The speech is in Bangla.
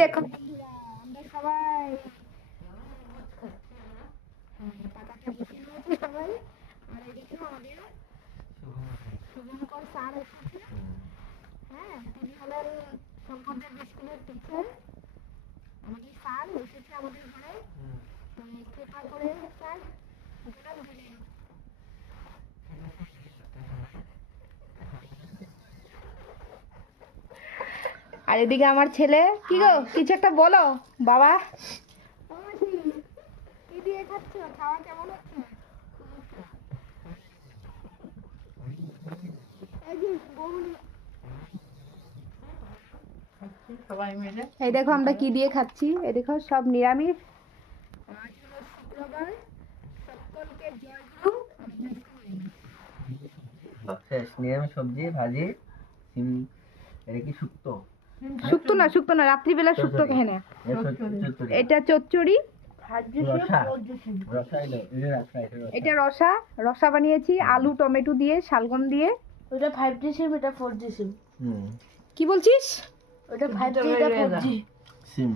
দেখো আমরা সবাই পাতাটা বসে রয়েছে সবাই। আর এদিকে আমাদের শুভঙ্কর স্যার এসেছে। হ্যাঁ, তিনি হলেন শঙ্করদেব স্কুলের টিচার। আমাদের স্যার এসেছে আমাদের ঘরে। তো কৃপা করে স্যার জোড়া দিলেন। আর এদিকে আমার ছেলে, কি গো কিছু একটা বলো বাবা। কি দিয়ে খাচ্ছ? খাওয়া কেমন হচ্ছে? সবাই মিলে এই দেখো আমরা কি দিয়ে খাচ্ছি। এই দেখো সব নিরামিষ। আজ হলো শুক্রবার। সকলকে জয়গুরু। শেষ নিরামিষ সবজি ভাজি সিম। এটা কি শুক্তো? শুক্তো না রাত্রিবেলা শুক্তো খেয়ে না। এটা চচ্চড়ি, এটা রসা বানিয়েছি আলু টমেটো দিয়ে শালগম দিয়ে। ওটা 5G সিম, এটা 4G সিম। কি বলছিস? ওটা 5G, এটা 4G সিম।